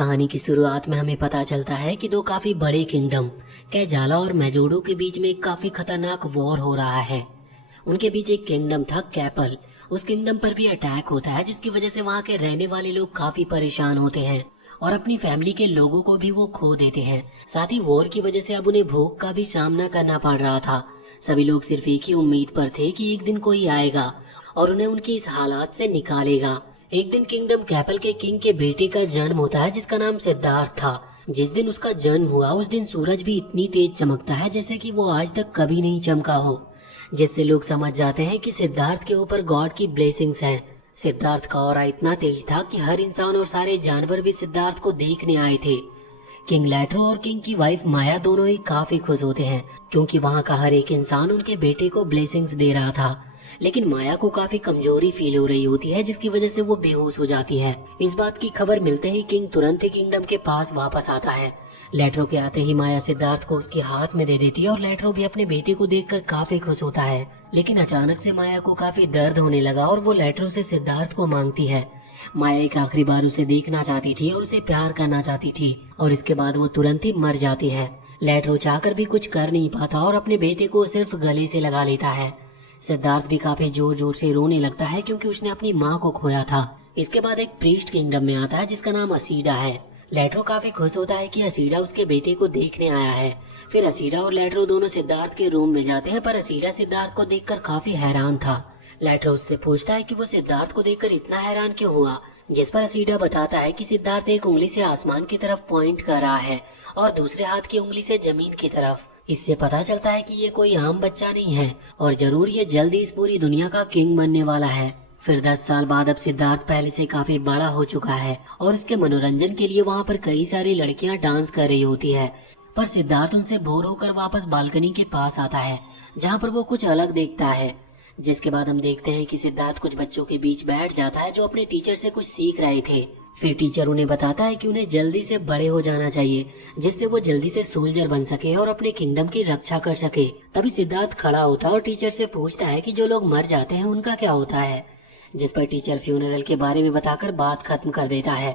कहानी की शुरुआत में हमें पता चलता है कि दो काफी बड़े किंगडम कैजाला और मेजोडो के बीच में एक काफी खतरनाक वॉर हो रहा है। उनके बीच एक किंगडम था कैपल। उस किंगडम पर भी अटैक होता है जिसकी वजह से वहाँ के रहने वाले लोग काफी परेशान होते हैं और अपनी फैमिली के लोगों को भी वो खो देते हैं। साथ ही वॉर की वजह से अब उन्हें भूख का भी सामना करना पड़ रहा था। सभी लोग सिर्फ एक ही उम्मीद पर थे कि एक दिन कोई आएगा और उन्हें उनकी इस हालात से निकालेगा। एक दिन किंगडम कैपल के किंग के बेटे का जन्म होता है जिसका नाम सिद्धार्थ था। जिस दिन उसका जन्म हुआ उस दिन सूरज भी इतनी तेज चमकता है जैसे कि वो आज तक कभी नहीं चमका हो, जिससे लोग समझ जाते हैं कि सिद्धार्थ के ऊपर गॉड की ब्लेसिंग्स हैं। सिद्धार्थ का ऑरा इतना तेज था कि हर इंसान और सारे जानवर भी सिद्धार्थ को देखने आए थे। किंग लैट्रो और किंग की वाइफ माया दोनों ही काफी खुश होते हैं क्योंकि वहाँ का हर एक इंसान उनके बेटे को ब्लेसिंग्स दे रहा था। लेकिन माया को काफी कमजोरी फील हो रही होती है जिसकी वजह से वो बेहोश हो जाती है। इस बात की खबर मिलते ही किंग तुरंत ही किंगडम के पास वापस आता है। लैट्रो के आते ही माया सिद्धार्थ को उसके हाथ में दे देती है और लैट्रो भी अपने बेटे को देखकर काफी खुश होता है। लेकिन अचानक से माया को काफी दर्द होने लगा और वो लैट्रो से सिद्धार्थ को मांगती है। माया एक आखिरी बार उसे देखना चाहती थी और उसे प्यार करना चाहती थी और इसके बाद वो तुरंत ही मर जाती है। लैट्रो चाहकर भी कुछ कर नहीं पाता और अपने बेटे को सिर्फ गले से लगा लेता है। सिद्धार्थ भी काफी जोर जोर से रोने लगता है क्योंकि उसने अपनी माँ को खोया था। इसके बाद एक प्रीस्ट किंगडम में आता है जिसका नाम असीडा है। लैट्रो काफी खुश होता है कि असीडा उसके बेटे को देखने आया है। फिर असीडा और लैट्रो दोनों सिद्धार्थ के रूम में जाते हैं पर असीडा सिद्धार्थ को देखकर काफी हैरान था। लैट्रो उससे पूछता है कि वो सिद्धार्थ को देखकर इतना हैरान क्यों हुआ, जिस पर असीडा बताता है कि सिद्धार्थ एक उंगली से आसमान की तरफ पॉइंट कर रहा है और दूसरे हाथ की उंगली से जमीन की तरफ। इससे पता चलता है कि ये कोई आम बच्चा नहीं है और जरूर ये जल्दी इस पूरी दुनिया का किंग बनने वाला है। फिर 10 साल बाद अब सिद्धार्थ पहले से काफी बड़ा हो चुका है और उसके मनोरंजन के लिए वहाँ पर कई सारी लड़कियां डांस कर रही होती है। पर सिद्धार्थ उनसे बोर होकर वापस बालकनी के पास आता है जहाँ पर वो कुछ अलग देखता है। जिसके बाद हम देखते हैं कि सिद्धार्थ कुछ बच्चों के बीच बैठ जाता है जो अपने टीचर से कुछ सीख रहे थे। फिर टीचर उन्हें बताता है कि उन्हें जल्दी से बड़े हो जाना चाहिए जिससे वो जल्दी से सोल्जर बन सके और अपने किंगडम की रक्षा कर सके। तभी सिद्धार्थ खड़ा होता है और टीचर से पूछता है कि जो लोग मर जाते हैं उनका क्या होता है, जिस पर टीचर फ्यूनरल के बारे में बताकर बात खत्म कर देता है।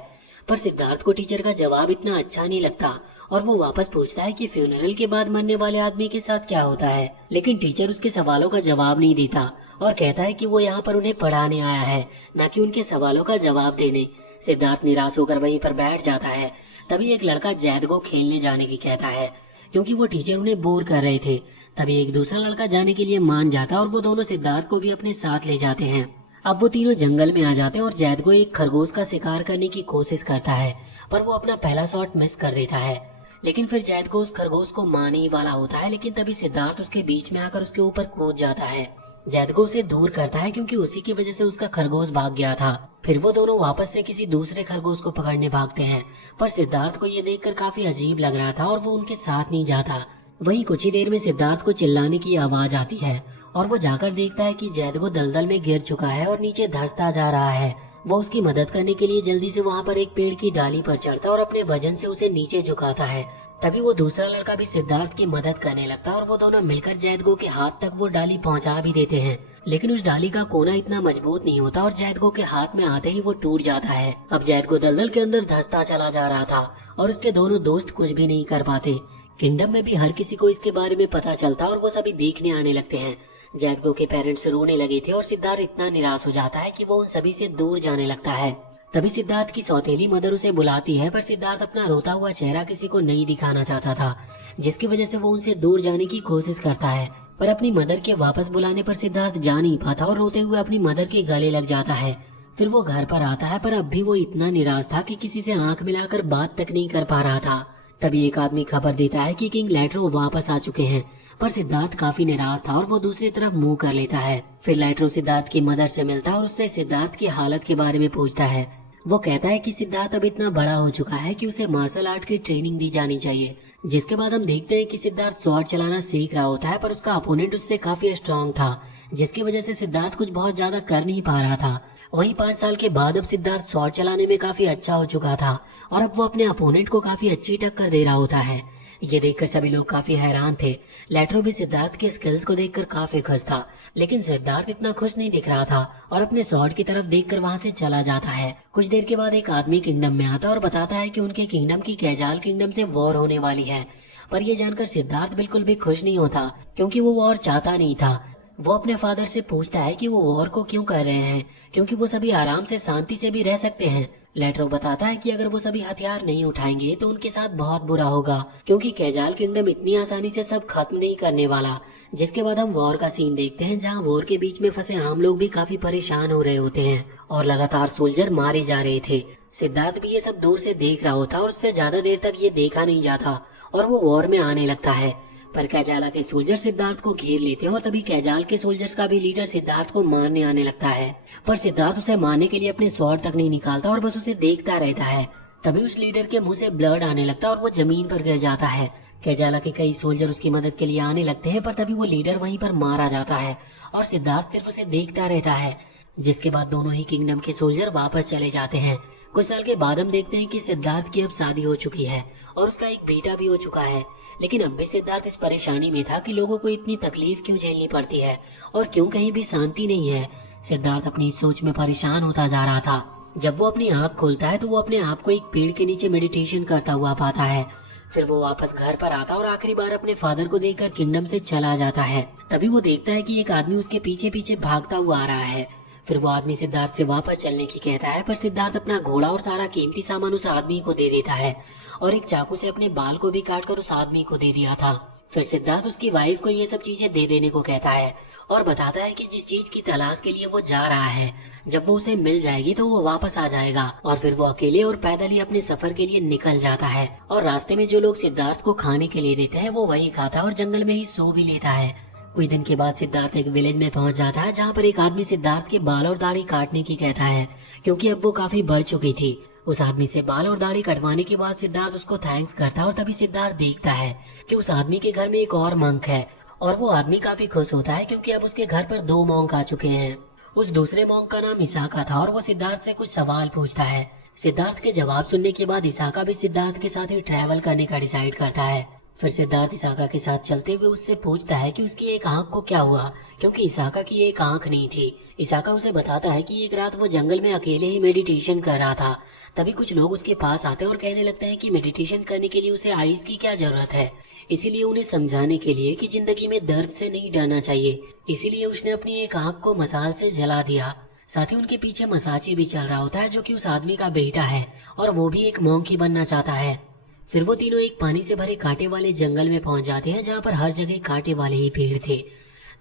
पर सिद्धार्थ को टीचर का जवाब इतना अच्छा नहीं लगता और वो वापस पूछता है कि फ्यूनरल के बाद मरने वाले आदमी के साथ क्या होता है। लेकिन टीचर उसके सवालों का जवाब नहीं देता और कहता है कि वो यहाँ पर उन्हें पढ़ाने आया है, न कि उनके सवालों का जवाब देने। सिद्धार्थ निराश होकर वहीं पर बैठ जाता है। तभी एक लड़का जैदगो खेलने जाने की कहता है क्योंकि वो टीचर उन्हें बोर कर रहे थे। तभी एक दूसरा लड़का जाने के लिए मान जाता है और वो दोनों सिद्धार्थ को भी अपने साथ ले जाते हैं। अब वो तीनों जंगल में आ जाते हैं और जैदगो एक खरगोश का शिकार करने की कोशिश करता है पर वो अपना पहला शॉट मिस कर देता है। लेकिन फिर जैदगो उस खरगोश को मारने ही वाला होता है, लेकिन तभी सिद्धार्थ उसके बीच में आकर उसके ऊपर कूद जाता है। जैदगो उसे दूर करता है क्योंकि उसी की वजह से उसका खरगोश भाग गया था। फिर वो दोनों वापस से किसी दूसरे खरगोश को पकड़ने भागते हैं पर सिद्धार्थ को ये देखकर काफी अजीब लग रहा था और वो उनके साथ नहीं जाता। वहीं कुछ ही देर में सिद्धार्थ को चिल्लाने की आवाज आती है और वो जाकर देखता है कि जैदगो दलदल में गिर चुका है और नीचे धंसता जा रहा है। वो उसकी मदद करने के लिए जल्दी से वहाँ पर एक पेड़ की डाली पर चढ़ता और अपने वजन से उसे नीचे झुकाता है। तभी वो दूसरा लड़का भी सिद्धार्थ की मदद करने लगता है और वो दोनों मिलकर जैदगो के हाथ तक वो डाली पहुंचा भी देते हैं। लेकिन उस डाली का कोना इतना मजबूत नहीं होता और जैदगो के हाथ में आते ही वो टूट जाता है। अब जैदगो दलदल के अंदर धंसता चला जा रहा था और उसके दोनों दोस्त कुछ भी नहीं कर पाते। किंगडम में भी हर किसी को इसके बारे में पता चलता और वो सभी देखने आने लगते हैं। जैदगो के पेरेंट्स रोने लगे थे और सिद्धार्थ इतना निराश हो जाता है कि वो उन सभी से दूर जाने लगता है। तभी सिद्धार्थ की सौतेली मदर उसे बुलाती है पर सिद्धार्थ अपना रोता हुआ चेहरा किसी को नहीं दिखाना चाहता था, जिसकी वजह से वो उनसे दूर जाने की कोशिश करता है। पर अपनी मदर के वापस बुलाने पर सिद्धार्थ जा नहीं पाता और रोते हुए अपनी मदर के गले लग जाता है। फिर वो घर पर आता है पर अब भी वो इतना निराश था कि किसी से आंख मिलाकर बात तक नहीं कर पा रहा था। तभी एक आदमी खबर देता है कि किंग लैट्रो वापस आ चुके हैं पर सिद्धार्थ काफी निराश था और वो दूसरी तरफ मुंह कर लेता है। फिर लैट्रो सिद्धार्थ की मदर से मिलता है और उससे सिद्धार्थ की हालत के बारे में पूछता है। वो कहता है कि सिद्धार्थ अब इतना बड़ा हो चुका है कि उसे मार्शल आर्ट की ट्रेनिंग दी जानी चाहिए। जिसके बाद हम देखते हैं कि सिद्धार्थ स्वॉर्ड चलाना सीख रहा होता है पर उसका अपोनेंट उससे काफी स्ट्रांग था, जिसकी वजह से सिद्धार्थ कुछ बहुत ज्यादा कर नहीं पा रहा था। वहीं 5 साल के बाद अब सिद्धार्थ स्वॉर्ड चलाने में काफी अच्छा हो चुका था और अब वो अपने अपोनेंट को काफी अच्छी टक्कर दे रहा होता है। ये देखकर सभी लोग काफी हैरान थे। लेट्रो भी सिद्धार्थ के स्किल्स को देखकर काफी खुश था, लेकिन सिद्धार्थ इतना खुश नहीं दिख रहा था और अपने स्वॉर्ड की तरफ देखकर वहाँ से चला जाता है। कुछ देर के बाद एक आदमी किंगडम में आता है और बताता है कि उनके किंगडम की कैजाल किंगडम से वॉर होने वाली है। पर ये जानकर सिद्धार्थ बिल्कुल भी खुश नहीं होता, क्योंकि वो वॉर चाहता नहीं था। वो अपने फादर से पूछता है कि वो वॉर को क्यों कर रहे हैं, क्योंकि वो सभी आराम से शांति से भी रह सकते हैं। लेट्रो बताता है कि अगर वो सभी हथियार नहीं उठाएंगे तो उनके साथ बहुत बुरा होगा, क्योंकि कैजाल किंगडम इतनी आसानी से सब खत्म नहीं करने वाला। जिसके बाद हम वॉर का सीन देखते हैं, जहाँ वॉर के बीच में फंसे आम लोग भी काफी परेशान हो रहे होते हैं और लगातार सोल्जर मारे जा रहे थे। सिद्धार्थ भी ये सब दूर से देख रहा होता और उससे ज्यादा देर तक ये देखा नहीं जाता और वो वॉर में आने लगता है। पर कैजाला के सोल्जर सिद्धार्थ को घेर लेते हैं और तभी कैजाल के सोल्जर्स का भी लीडर सिद्धार्थ को मारने आने लगता है। पर सिद्धार्थ उसे मारने के लिए अपने स्वॉर्ड तक नहीं निकालता और बस उसे देखता रहता है। तभी उस लीडर के मुंह से ब्लड आने लगता है और वो जमीन पर गिर जाता है। कैजाला के कई सोल्जर उसकी मदद के लिए आने लगते हैं, पर तभी वो लीडर वहीं पर मारा जाता है और सिद्धार्थ सिर्फ उसे देखता रहता है। जिसके बाद दोनों ही किंगडम के सोल्जर वापस चले जाते हैं। कुछ साल के बाद हम देखते हैं कि सिद्धार्थ की अब शादी हो चुकी है और उसका एक बेटा भी हो चुका है। लेकिन अब भी सिद्धार्थ इस परेशानी में था कि लोगों को इतनी तकलीफ क्यों झेलनी पड़ती है और क्यों कहीं भी शांति नहीं है। सिद्धार्थ अपनी सोच में परेशान होता जा रहा था। जब वो अपनी आंख खोलता है तो वो अपने आप को एक पेड़ के नीचे मेडिटेशन करता हुआ पाता है। फिर वो वापस घर पर आता और आखिरी बार अपने फादर को देखकर किंगडम से चला जाता है। तभी वो देखता है कि एक आदमी उसके पीछे पीछे भागता हुआ आ रहा है। फिर वो आदमी सिद्धार्थ से वापस चलने की कहता है, पर सिद्धार्थ अपना घोड़ा और सारा कीमती सामान उस आदमी को दे देता है और एक चाकू से अपने बाल को भी काटकर उस आदमी को दे दिया था। फिर सिद्धार्थ उसकी वाइफ को ये सब चीजें दे देने को कहता है और बताता है कि जिस चीज की तलाश के लिए वो जा रहा है, जब वो उसे मिल जाएगी तो वो वापस आ जाएगा। और फिर वो अकेले और पैदल ही अपने सफर के लिए निकल जाता है और रास्ते में जो लोग सिद्धार्थ को खाने के लिए देते हैं वो वही खाता है और जंगल में ही सो भी लेता है। कुछ दिन के बाद सिद्धार्थ एक विलेज में पहुंच जाता है, जहाँ पर एक आदमी सिद्धार्थ के बाल और दाढ़ी काटने की कहता है, क्योंकि अब वो काफी बढ़ चुकी थी। उस आदमी से बाल और दाढ़ी कटवाने के बाद सिद्धार्थ उसको थैंक्स करता है और तभी सिद्धार्थ देखता है कि उस आदमी के घर में एक और मंक है और वो आदमी काफी खुश होता है, क्योंकि अब उसके घर पर 2 मॉन्क आ चुके हैं। उस दूसरे मॉन्क का नाम इसाका था और वो सिद्धार्थ से कुछ सवाल पूछता है। सिद्धार्थ के जवाब सुनने के बाद इसाका भी सिद्धार्थ के साथ ही ट्रैवल करने का डिसाइड करता है। फिर सिद्धार्थ इसाका के साथ चलते हुए उससे पूछता है कि उसकी एक आंख को क्या हुआ, क्योंकि इसाका की एक आंख नहीं थी। इसाका उसे बताता है कि एक रात वो जंगल में अकेले ही मेडिटेशन कर रहा था। तभी कुछ लोग उसके पास आते हैं और कहने लगते हैं कि मेडिटेशन करने के लिए उसे आइस की क्या जरूरत है। इसीलिए उन्हें समझाने के लिए कि जिंदगी में दर्द से नहीं डरना चाहिए, इसीलिए उसने अपनी एक आंख को मसाल से जला दिया। साथ ही उनके पीछे मसाची भी चल रहा होता है, जो कि उस आदमी का बेटा है और वो भी एक मॉन्क ही बनना चाहता है। फिर वो तीनों एक पानी से भरे कांटे वाले जंगल में पहुंच जाते हैं, जहाँ पर हर जगह कांटे वाले ही पेड़ थे।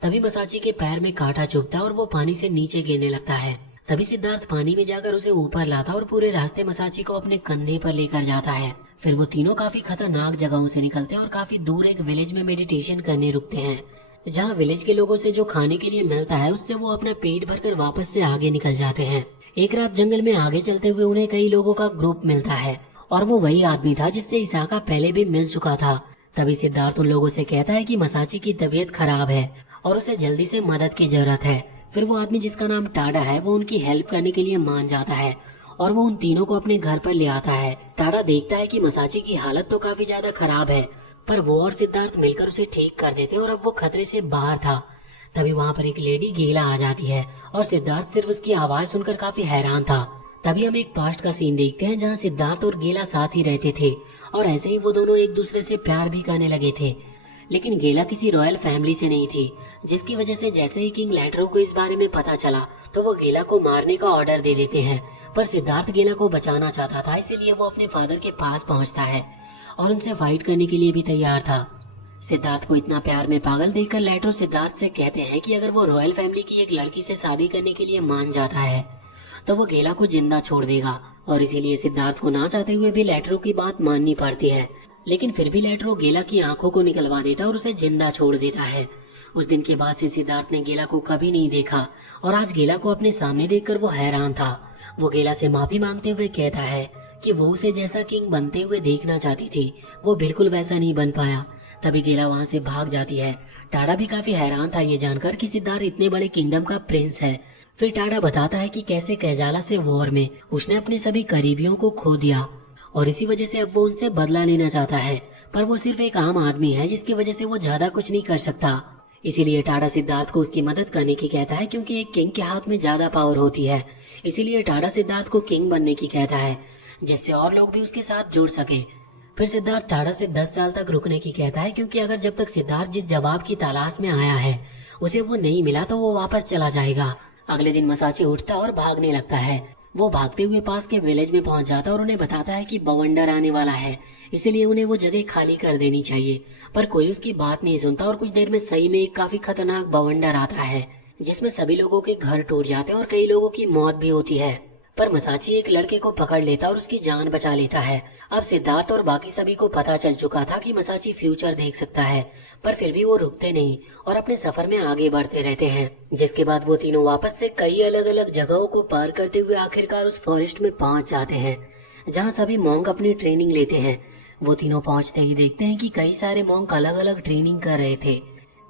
तभी मसाची के पैर में कांटा चुभता है और वो पानी से नीचे गिरने लगता है। तभी सिद्धार्थ पानी में जाकर उसे ऊपर लाता और पूरे रास्ते मसाची को अपने कंधे पर लेकर जाता है। फिर वो तीनों काफी खतरनाक जगहों से निकलते हैं और काफी दूर एक विलेज में मेडिटेशन करने रुकते हैं, जहाँ विलेज के लोगों से जो खाने के लिए मिलता है उससे वो अपना पेट भरकर वापस से आगे निकल जाते हैं। एक रात जंगल में आगे चलते हुए उन्हें कई लोगों का ग्रुप मिलता है और वो वही आदमी था जिससे इसाका पहले भी मिल चुका था। तभी सिद्धार्थ उन लोगों से कहता है कि मसाची की तबीयत खराब है और उसे जल्दी से मदद की जरूरत है। फिर वो आदमी जिसका नाम टाडा है वो उनकी हेल्प करने के लिए मान जाता है और वो उन तीनों को अपने घर पर ले आता है। टाडा देखता है कि मसाची की हालत तो काफी ज्यादा खराब है, पर वो और सिद्धार्थ मिलकर उसे ठीक कर देते और अब वो खतरे से बाहर था। तभी वहाँ पर एक लेडी गेला आ जाती है और सिद्धार्थ सिर्फ उसकी आवाज सुनकर काफी हैरान था। तभी हम एक पास्ट का सीन देखते हैं, जहाँ सिद्धार्थ और गेला साथ ही रहते थे और ऐसे ही वो दोनों एक दूसरे से प्यार भी करने लगे थे। लेकिन गेला किसी रॉयल फैमिली से नहीं थी, जिसकी वजह से जैसे ही किंग लेट्रो को इस बारे में पता चला तो वो गेला को मारने का ऑर्डर दे देते हैं। पर सिद्धार्थ गेला को बचाना चाहता था, इसीलिए वो अपने फादर के पास पहुंचता है और उनसे फाइट करने के लिए भी तैयार था। सिद्धार्थ को इतना प्यार में पागल देखकर लेट्रो सिद्धार्थ से कहते हैं कि अगर वो रॉयल फैमिली की एक लड़की से शादी करने के लिए मान जाता है तो वो गेला को जिंदा छोड़ देगा, और इसीलिए सिद्धार्थ को ना चाहते हुए भी लेट्रो की बात माननी पड़ती है। लेकिन फिर भी लेट्रो गेला की आंखों को निकलवा देता और उसे जिंदा छोड़ देता है। उस दिन के बाद से सिद्धार्थ ने गेला को कभी नहीं देखा और आज गेला को अपने सामने देखकर वो हैरान था। वो गेला से माफी मांगते हुए कहता है कि वो उसे जैसा किंग बनते हुए देखना चाहती थी, वो बिल्कुल वैसा नहीं बन पाया। तभी गेला वहाँ से भाग जाती है। टाडा भी काफी हैरान था ये जानकर कि सिद्धार्थ इतने बड़े किंगडम का प्रिंस है। फिर टाडा बताता है कि कैसे कैजाला से वॉर में उसने अपने सभी करीबियों को खो दिया और इसी वजह से अब वो उनसे बदला लेना चाहता है। पर वो सिर्फ एक आम आदमी है जिसकी वजह से वो ज्यादा कुछ नहीं कर सकता। इसीलिए टाडा सिद्धार्थ को उसकी मदद करने की कहता है, क्योंकि एक किंग के हाथ में ज्यादा पावर होती है। इसीलिए टाडा सिद्धार्थ को किंग बनने की कहता है, जिससे और लोग भी उसके साथ जुड़ सके। फिर सिद्धार्थ टाडा से 10 साल तक रुकने की कहता है, क्योंकि अगर जब तक सिद्धार्थ जिस जवाब की तलाश में आया है उसे वो नहीं मिला तो वो वापस चला जाएगा। अगले दिन मसाची उठता और भागने लगता है। वो भागते हुए पास के विलेज में पहुंच जाता और उन्हें बताता है कि बवंडर आने वाला है, इसलिए उन्हें वो जगह खाली कर देनी चाहिए। पर कोई उसकी बात नहीं सुनता और कुछ देर में सही में एक काफी खतरनाक बवंडर आता है, जिसमें सभी लोगों के घर टूट जाते हैं और कई लोगों की मौत भी होती है। पर मसाची एक लड़के को पकड़ लेता और उसकी जान बचा लेता है। अब सिद्धार्थ और बाकी सभी को पता चल चुका था कि मसाची फ्यूचर देख सकता है, पर फिर भी वो रुकते नहीं और अपने सफर में आगे बढ़ते रहते हैं। जिसके बाद वो तीनों वापस से कई अलग अलग जगहों को पार करते हुए आखिरकार उस फॉरेस्ट में पहुंच जाते हैं, जहाँ सभी मॉन्क अपनी ट्रेनिंग लेते हैं। वो तीनों पहुंचते ही देखते हैं कि कई सारे मॉन्क अलग अलग ट्रेनिंग कर रहे थे।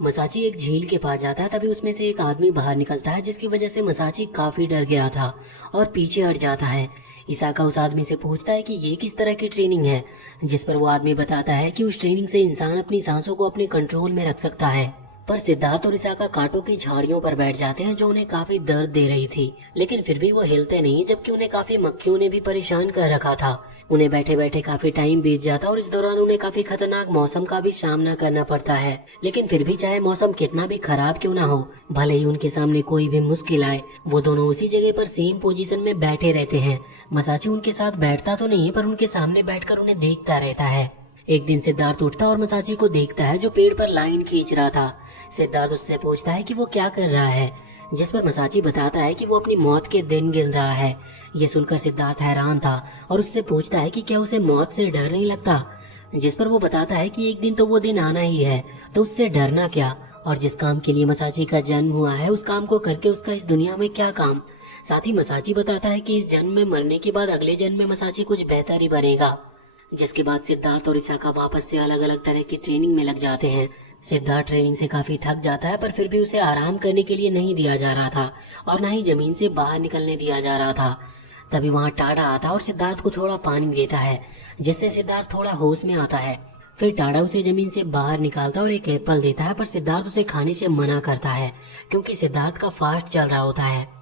मसाची एक झील के पास जाता है, तभी उसमें से एक आदमी बाहर निकलता है, जिसकी वजह से मसाची काफी डर गया था और पीछे हट जाता है। इसाका उस आदमी से पूछता है कि ये किस तरह की ट्रेनिंग है, जिस पर वो आदमी बताता है कि उस ट्रेनिंग से इंसान अपनी सांसों को अपने कंट्रोल में रख सकता है। पर सिद्धार्थ और इसाका कांटों की झाड़ियों पर बैठ जाते हैं, जो उन्हें काफी दर्द दे रही थी, लेकिन फिर भी वो हिलते नहीं, जबकि उन्हें काफी मक्खियों ने भी परेशान कर रखा था। उन्हें बैठे बैठे काफी टाइम बीत जाता और इस दौरान उन्हें काफी खतरनाक मौसम का भी सामना करना पड़ता है। लेकिन फिर भी चाहे मौसम कितना भी खराब क्यों ना हो, भले ही उनके सामने कोई भी मुश्किल आए, वो दोनों उसी जगह पर सेम पोजीशन में बैठे रहते हैं। मसाची उनके साथ बैठता तो नहीं, पर उनके सामने बैठकर उन्हें देखता रहता है। एक दिन सिद्धार्थ उठता और मसाची को देखता है, जो पेड़ पर लाइन खींच रहा था। सिद्धार्थ उससे पूछता है कि वो क्या कर रहा है, जिस पर मसाची बताता है कि वो अपनी मौत के दिन गिन रहा है। ये सुनकर सिद्धार्थ हैरान था और उससे पूछता है कि क्या उसे मौत से डर नहीं लगता, जिस पर वो बताता है कि एक दिन तो वो दिन आना ही है, तो उससे डरना क्या, और जिस काम के लिए मसाची का जन्म हुआ है उस काम को करके उसका इस दुनिया में क्या काम। साथ ही मसाची बताता है कि इस जन्म में मरने के बाद अगले जन्म में मसाची कुछ बेहतर ही बनेगा। जिसके बाद सिद्धार्थ और इसाका वापस से अलग अलग तरह की ट्रेनिंग में लग जाते हैं। सिद्धार्थ ट्रेनिंग से काफी थक जाता है, पर फिर भी उसे आराम करने के लिए नहीं दिया जा रहा था और न ही जमीन से बाहर निकलने दिया जा रहा था। तभी वहाँ टाडा आता और सिद्धार्थ को थोड़ा पानी देता है, जिससे सिद्धार्थ थोड़ा होश में आता है। फिर टाडा उसे जमीन से बाहर निकालता और एक एप्पल देता है, पर सिद्धार्थ उसे खाने से मना करता है, क्योंकि सिद्धार्थ का फास्ट चल रहा होता है।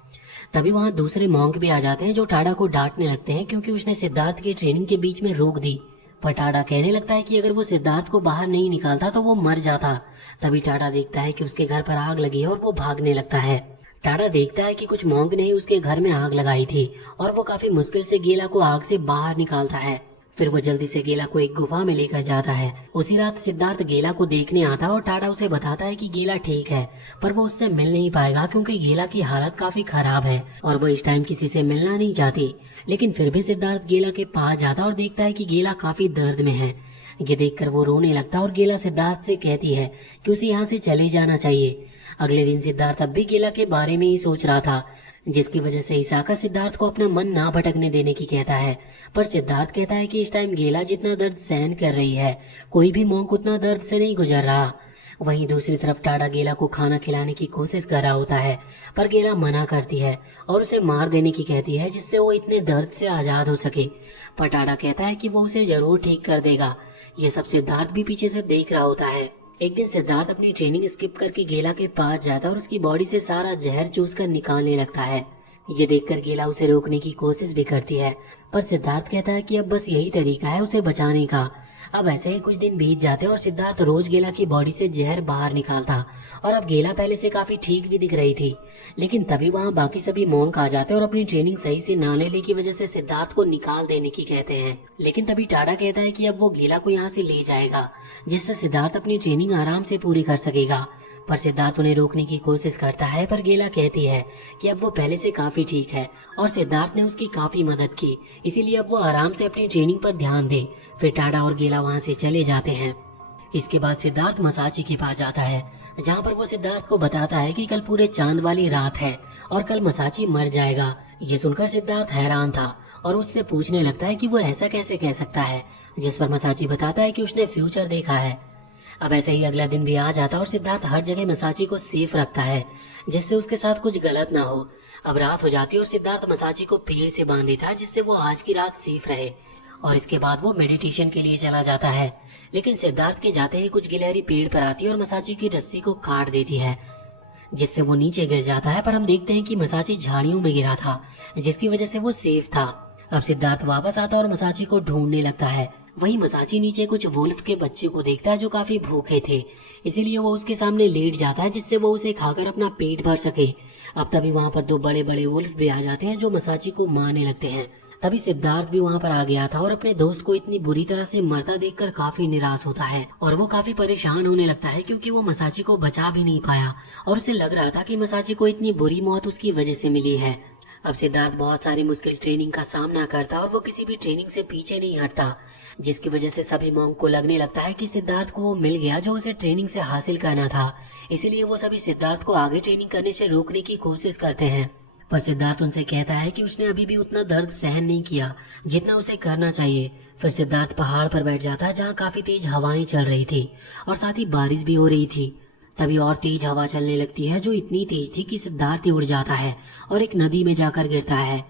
तभी वहाँ दूसरे मॉन्क भी आ जाते हैं, जो टाडा को डांटने लगते हैं, क्योंकि उसने सिद्धार्थ की ट्रेनिंग के बीच में रोक दी। पर टाडा कहने लगता है कि अगर वो सिद्धार्थ को बाहर नहीं निकालता तो वो मर जाता। तभी टाडा देखता है कि उसके घर पर आग लगी है और वो भागने लगता है। टाडा देखता है कि कुछ मॉन्क ने ही उसके घर में आग लगाई थी और वो काफी मुश्किल से गेला को आग से बाहर निकालता है। फिर वो जल्दी से गेला को एक गुफा में लेकर जाता है। उसी रात सिद्धार्थ गेला को देखने आता और टाडा उसे बताता है कि गेला ठीक है, पर वो उससे मिल नहीं पाएगा, क्योंकि गेला की हालत काफी खराब है और वो इस टाइम किसी से मिलना नहीं चाहती। लेकिन फिर भी सिद्धार्थ गेला के पास जाता और देखता है कि गेला काफी दर्द में है। ये देखकर वो रोने लगता और गेला सिद्धार्थ से कहती है कि उसे यहाँ से चले जाना चाहिए। अगले दिन सिद्धार्थ अब भी गेला के बारे में ही सोच रहा था, जिसकी वजह से इसाका सिद्धार्थ को अपना मन ना भटकने देने की कहता है। पर सिद्धार्थ कहता है कि इस टाइम गेला जितना दर्द सहन कर रही है, कोई भी मॉन्क उतना दर्द से नहीं गुजर रहा। वहीं दूसरी तरफ टाडा गेला को खाना खिलाने की कोशिश कर रहा होता है, पर गेला मना करती है और उसे मार देने की कहती है, जिससे वो इतने दर्द से आजाद हो सके। पर टाडा कहता है कि वो उसे जरूर ठीक कर देगा। ये सब सिद्धार्थ भी पीछे से देख रहा होता है। एक दिन सिद्धार्थ अपनी ट्रेनिंग स्किप करके गेला के पास जाता और उसकी बॉडी से सारा जहर चूस कर निकालने लगता है। ये देखकर गेला उसे रोकने की कोशिश भी करती है, पर सिद्धार्थ कहता है कि अब बस यही तरीका है उसे बचाने का। अब ऐसे ही कुछ दिन बीत जाते और सिद्धार्थ रोज गेला की बॉडी से जहर बाहर निकालता और अब गेला पहले से काफी ठीक भी दिख रही थी। लेकिन तभी वहाँ बाकी सभी मॉन्क आ जाते और अपनी ट्रेनिंग सही से ना लेने की वजह से सिद्धार्थ को निकाल देने की कहते हैं। लेकिन तभी टाडा कहता है कि अब वो गेला को यहाँ से ले जाएगा, जिससे सिद्धार्थ अपनी ट्रेनिंग आराम से पूरी कर सकेगा। पर सिद्धार्थ उन्हें रोकने की कोशिश करता है, पर गेला कहती है कि अब वो पहले से काफी ठीक है और सिद्धार्थ ने उसकी काफी मदद की, इसीलिए अब वो आराम से अपनी ट्रेनिंग पर ध्यान दे। फिर टाडा और गेला वहाँ से चले जाते हैं। इसके बाद सिद्धार्थ मसाची के पास जाता है, जहाँ पर वो सिद्धार्थ को बताता है कि कल पूरे चांद वाली रात है और कल मसाची मर जाएगा। ये सुनकर सिद्धार्थ हैरान था और उससे पूछने लगता है कि वो ऐसा कैसे कह सकता है, जिस पर मसाची बताता है कि उसने फ्यूचर देखा है। अब ऐसे ही अगला दिन भी आ जाता और सिद्धार्थ हर जगह मसाची को सेफ रखता है, जिससे उसके साथ कुछ गलत ना हो। अब रात हो जाती है और सिद्धार्थ मसाची को पेड़ से बांध देता है, जिससे वो आज की रात सेफ रहे। और इसके बाद वो मेडिटेशन के लिए चला जाता है। लेकिन सिद्धार्थ के जाते ही कुछ गिलहरी पेड़ पर आती है और मसाची की रस्सी को काट देती है, जिससे वो नीचे गिर जाता है। पर हम देखते हैं कि मसाची झाड़ियों में गिरा था, जिसकी वजह से वो सेफ था। अब सिद्धार्थ वापस आता है और मसाची को ढूंढने लगता है। वहीं मसाची नीचे कुछ वुल्फ के बच्चे को देखता है जो काफी भूखे थे, इसीलिए वो उसके सामने लेट जाता है, जिससे वो उसे खाकर अपना पेट भर सके। अब तभी वहाँ पर दो बड़े बड़े वुल्फ भी आ जाते हैं जो मसाची को मारने लगते हैं। तभी सिद्धार्थ भी वहाँ पर आ गया था और अपने दोस्त को इतनी बुरी तरह से मरता देखकर काफी निराश होता है और वो काफी परेशान होने लगता है, क्योंकि वो मसाची को बचा भी नहीं पाया और उसे लग रहा था कि मसाची को इतनी बुरी मौत उसकी वजह से मिली है। अब सिद्धार्थ बहुत सारी मुश्किल ट्रेनिंग का सामना करता और वो किसी भी ट्रेनिंग से पीछे नहीं हटता, जिसकी वजह से सभी मॉन्क को लगने लगता है कि सिद्धार्थ को वो मिल गया जो उसे ट्रेनिंग से हासिल करना था। इसीलिए वो सभी सिद्धार्थ को आगे ट्रेनिंग करने से रोकने की कोशिश करते हैं। पर सिद्धार्थ उनसे कहता है कि उसने अभी भी उतना दर्द सहन नहीं किया जितना उसे करना चाहिए। फिर सिद्धार्थ पहाड़ पर बैठ जाता है जहाँ काफी तेज हवाएं चल रही थी और साथ ही बारिश भी हो रही थी। तभी और तेज हवा चलने लगती है जो इतनी तेज थी कि सिद्धार्थ ही उड़ जाता है और एक नदी में जाकर गिरता है।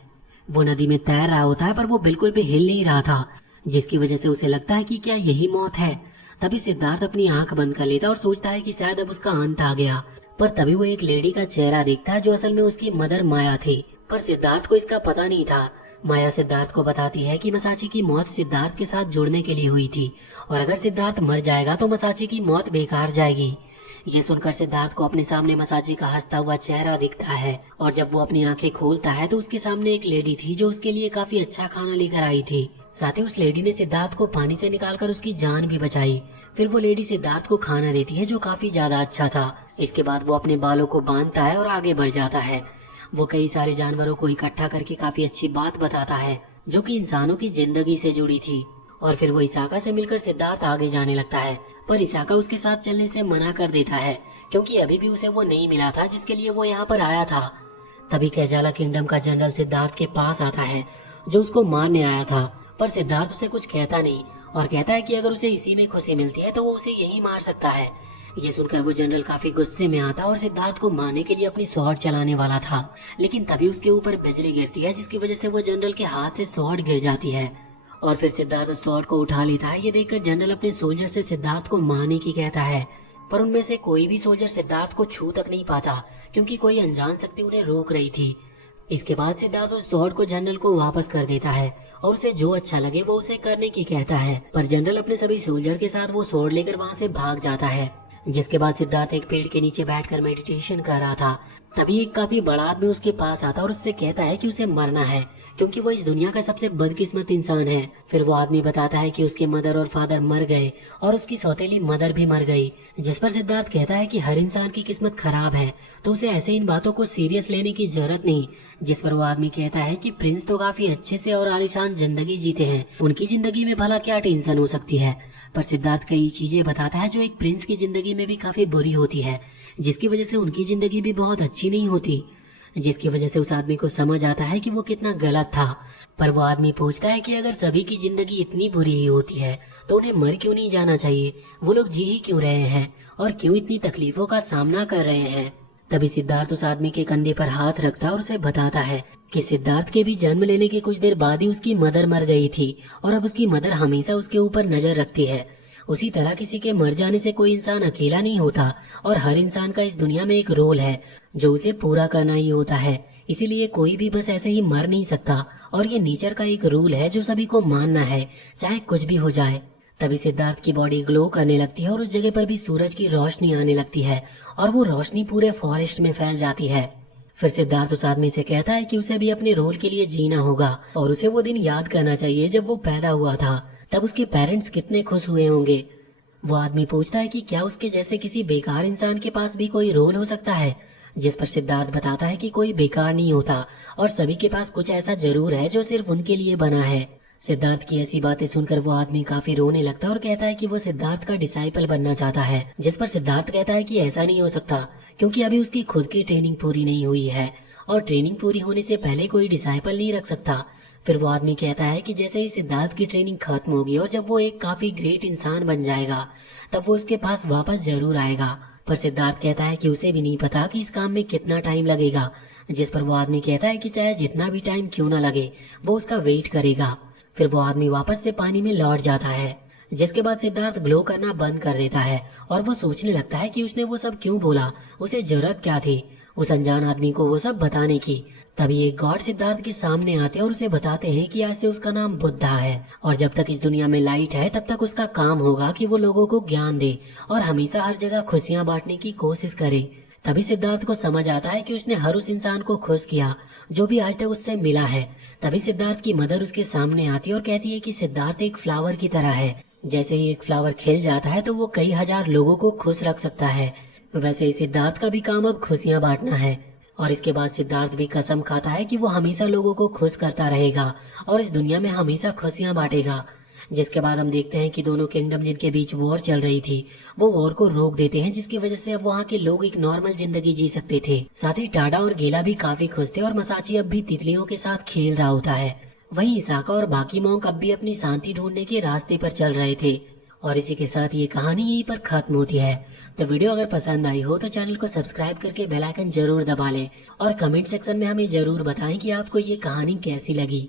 वो नदी में तैर रहा होता है पर वो बिल्कुल भी हिल नहीं रहा था, जिसकी वजह से उसे लगता है कि क्या यही मौत है। तभी सिद्धार्थ अपनी आंख बंद कर लेता और सोचता है कि शायद अब उसका अंत आ गया। पर तभी वो एक लेडी का चेहरा देखता है जो असल में उसकी मदर माया थी। पर सिद्धार्थ को इसका पता नहीं था। माया सिद्धार्थ को बताती है कि मसाची की मौत सिद्धार्थ के साथ जुड़ने के लिए हुई थी और अगर सिद्धार्थ मर जाएगा तो मसाची की मौत बेकार जाएगी। ये सुनकर सिद्धार्थ को अपने सामने मसाची का हंसता हुआ चेहरा दिखता है और जब वो अपनी आंखें खोलता है तो उसके सामने एक लेडी थी जो उसके लिए काफी अच्छा खाना लेकर आई थी। साथ ही उस लेडी ने सिद्धार्थ को पानी से निकालकर उसकी जान भी बचाई। फिर वो लेडी सिद्धार्थ को खाना देती है जो काफी ज्यादा अच्छा था। इसके बाद वो अपने बालों को बांधता है और आगे बढ़ जाता है। वो कई सारे जानवरों को इकट्ठा करके काफी अच्छी बात बताता है जो कि इंसानों की जिंदगी से जुड़ी थी। और फिर वो इसाका से मिलकर सिद्धार्थ आगे जाने लगता है, पर इसाका उसके साथ चलने से मना कर देता है क्योंकि अभी भी उसे वो नहीं मिला था जिसके लिए वो यहाँ पर आया था। तभी कैजाला किंगडम का जनरल सिद्धार्थ के पास आता है जो उसको मारने आया था, पर सिद्धार्थ उसे कुछ कहता नहीं और कहता है कि अगर उसे इसी में खुशी मिलती है तो वो उसे यही मार सकता है। ये सुनकर वो जनरल काफी गुस्से में आता और सिद्धार्थ को मारने के लिए अपनी स्वॉर्ड चलाने वाला था, लेकिन तभी उसके ऊपर बिजली गिरती है जिसकी वजह से वो जनरल के हाथ से स्वॉर्ड गिर जाती है और फिर सिद्धार्थ उस स्वॉर्ड को उठा लेता है। ये देखकर जनरल अपने सोल्जर से सिद्धार्थ को मारने की कहता है, पर उनमें से कोई भी सोल्जर सिद्धार्थ को छू तक नहीं पाता क्योंकि कोई अनजान शक्ति उन्हें रोक रही थी। इसके बाद सिद्धार्थ उस स्वॉर्ड को जनरल को वापस कर देता है और उसे जो अच्छा लगे वो उसे करने की कहता है। पर जनरल अपने सभी सोल्जर के साथ वो स्वॉर्ड लेकर वहाँ से भाग जाता है। जिसके बाद सिद्धार्थ एक पेड़ के नीचे बैठकर मेडिटेशन कर रहा था। तभी एक काफी बड़ा आदमी उसके पास आता और उससे कहता है कि उसे मरना है क्योंकि वो इस दुनिया का सबसे बदकिस्मत इंसान है। फिर वो आदमी बताता है कि उसके मदर और फादर मर गए और उसकी सौतेली मदर भी मर गई, जिस पर सिद्धार्थ कहता है कि हर इंसान की किस्मत खराब है तो उसे ऐसे इन बातों को सीरियस लेने की जरूरत नहीं। जिस पर वो आदमी कहता है कि प्रिंस तो काफी अच्छे से और आलीशान जिंदगी जीते हैं, उनकी जिंदगी में भला क्या टेंशन हो सकती है। पर सिद्धार्थ कई चीजें बताता है जो एक प्रिंस की जिंदगी में भी काफी बुरी होती है, जिसकी वजह से उनकी जिंदगी भी बहुत अच्छी नहीं होती। जिसकी वजह से उस आदमी को समझ आता है कि वो कितना गलत था। पर वो आदमी पूछता है कि अगर सभी की जिंदगी इतनी बुरी ही होती है तो उन्हें मर क्यों नहीं जाना चाहिए, वो लोग जी ही क्यों रहे हैं और क्यों इतनी तकलीफों का सामना कर रहे हैं। तभी सिद्धार्थ उस आदमी के कंधे पर हाथ रखता और उसे बताता है कि सिद्धार्थ के भी जन्म लेने के कुछ देर बाद ही उसकी मदर मर गई थी और अब उसकी मदर हमेशा उसके ऊपर नजर रखती है। उसी तरह किसी के मर जाने से कोई इंसान अकेला नहीं होता और हर इंसान का इस दुनिया में एक रोल है जो उसे पूरा करना ही होता है। इसीलिए कोई भी बस ऐसे ही मर नहीं सकता और ये नेचर का एक रूल है जो सभी को मानना है, चाहे कुछ भी हो जाए। तभी सिद्धार्थ की बॉडी ग्लो करने लगती है और उस जगह पर भी सूरज की रोशनी आने लगती है और वो रोशनी पूरे फॉरेस्ट में फैल जाती है। फिर सिद्धार्थ उस आदमी से कहता है कि उसे भी अपने रोल के लिए जीना होगा और उसे वो दिन याद करना चाहिए जब वो पैदा हुआ था, तब उसके पेरेंट्स कितने खुश हुए होंगे। वो आदमी पूछता है कि क्या उसके जैसे किसी बेकार इंसान के पास भी कोई रोल हो सकता है, जिस पर सिद्धार्थ बताता है कि कोई बेकार नहीं होता और सभी के पास कुछ ऐसा जरूर है जो सिर्फ उनके लिए बना है। सिद्धार्थ की ऐसी बातें सुनकर वो आदमी काफी रोने लगता है और कहता है कि वो सिद्धार्थ का डिसाइपल बनना चाहता है, जिस पर सिद्धार्थ कहता है कि ऐसा नहीं हो सकता क्योंकि अभी उसकी खुद की ट्रेनिंग पूरी नहीं हुई है और ट्रेनिंग पूरी होने से पहले कोई डिसाइपल नहीं रख सकता। फिर वो आदमी कहता है कि जैसे ही सिद्धार्थ की ट्रेनिंग खत्म होगी और जब वो एक काफी ग्रेट इंसान बन जाएगा तब वो उसके पास वापस जरूर आएगा। पर सिद्धार्थ कहता है कि उसे भी नहीं पता कि इस काम में कितना टाइम लगेगा, जिस पर वो आदमी कहता है कि चाहे जितना भी टाइम क्यों ना लगे वो उसका वेट करेगा। फिर वो आदमी वापस से पानी में लौट जाता है, जिसके बाद सिद्धार्थ ग्लो करना बंद कर देता है और वो सोचने लगता है कि उसने वो सब क्यों बोला, उसे जरूरत क्या थी उस अनजान आदमी को वो सब बताने की। तभी एक गॉड सिद्धार्थ के सामने आते हैं और उसे बताते हैं कि आज से उसका नाम बुद्धा है और जब तक इस दुनिया में लाइट है तब तक उसका काम होगा कि वो लोगों को ज्ञान दे और हमेशा हर जगह खुशियां बांटने की कोशिश करे। तभी सिद्धार्थ को समझ आता है कि उसने हर उस इंसान को खुश किया जो भी आज तक उससे मिला है। तभी सिद्धार्थ की मदर उसके सामने आती है और कहती है कि सिद्धार्थ एक फ्लावर की तरह है, जैसे ही एक फ्लावर खिल जाता है तो वो कई हजार लोगों को खुश रख सकता है, वैसे ही सिद्धार्थ का भी काम अब खुशियां बांटना है। और इसके बाद सिद्धार्थ भी कसम खाता है कि वो हमेशा लोगों को खुश करता रहेगा और इस दुनिया में हमेशा खुशियां बांटेगा। जिसके बाद हम देखते हैं कि दोनों किंगडम जिनके बीच वॉर चल रही थी वो वॉर को रोक देते हैं, जिसकी वजह से अब वहाँ के लोग एक नॉर्मल जिंदगी जी सकते थे। साथ ही टाडा और गेला भी काफी खुश थे और मसाची अब भी तितलियों के साथ खेल रहा होता है। वहीं इसाका और बाकी मॉन्क अब भी अपनी शांति ढूंढने के रास्ते पर चल रहे थे। और इसी के साथ ये कहानी यहीं पर खत्म होती है। तो वीडियो अगर पसंद आई हो तो चैनल को सब्सक्राइब करके बेल आइकन जरूर दबा लें और कमेंट सेक्शन में हमें जरूर बताएं कि आपको ये कहानी कैसी लगी।